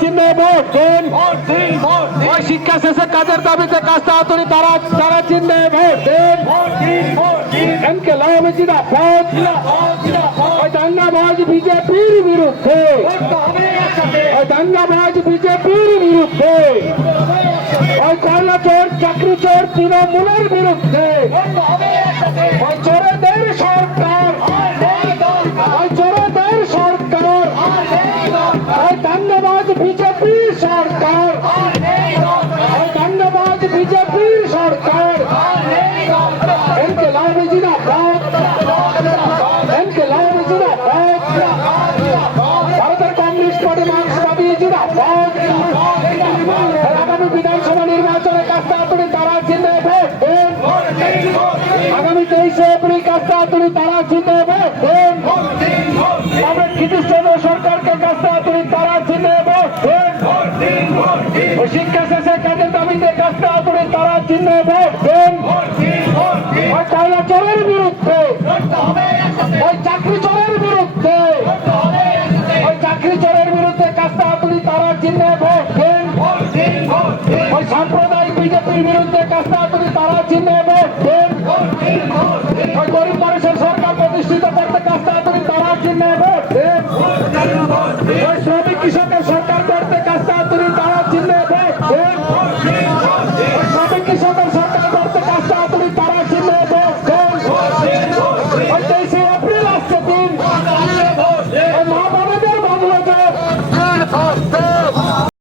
চিহ্নে ভোট দিন। ওই শিক্ষা শেষে কাজের দাবিতে কাজটা হাতুড়ি তারা চিহ্নে ভোট দিন। ইনকিলাব জিন্দাবাদ। ওই দাঙ্গাবাজ বিজেপির বিরুদ্ধে, ওই দাঙ্গাবাজ বিজেপির বিরুদ্ধে, ওই কয়লা চোর চাকরি চোর তৃণমূলের বিরুদ্ধে, ওই চোরেদের সরকার, ওই চোরেদের সরকার, ওই দাঙ্গাবাজ বিজেপির সরকার, ওই দাঙ্গাবাজ বিজেপির সরকার। ইনকিলাব জিন্দাবাদ, ইনকিলাব জিন্দাবাদ। ভারতের কমিউনিস্ট পার্টি মার্ক্সবাদী জিন্দাবাদ। আগামী বিধানসভা নির্বাচনে কাজটা হাতুড়ি তারা চিহ্নে ভোট দিন। আগামী 23 এপ্রিল কাজটা হাতুড়ি তারা চিহ্নে ভোট দিন। আমরা খ্রিস্টান সরকারকে কাজটা হাতুড়ি তারা চিহ্নে ভোট দিন। ওই শিক্ষা শেষে কাজের দাবিতে কাজটা হাতুড়ি তারা চিহ্নে ভোট দিন। ওই কয়লা চোরের বিরুদ্ধে, ওই চাকরি চোরের বিরুদ্ধে, ওই চাকরি চোরের বিরুদ্ধে কাজটা হাতুড়ি তারা চিহ্নে ভোট দিন। ওই সাম্প্রদায়িক বিজেপির বিরুদ্ধে কাজটা হাতুড়ি তারা চিহ্নে ভোট দিন। ওই গরিব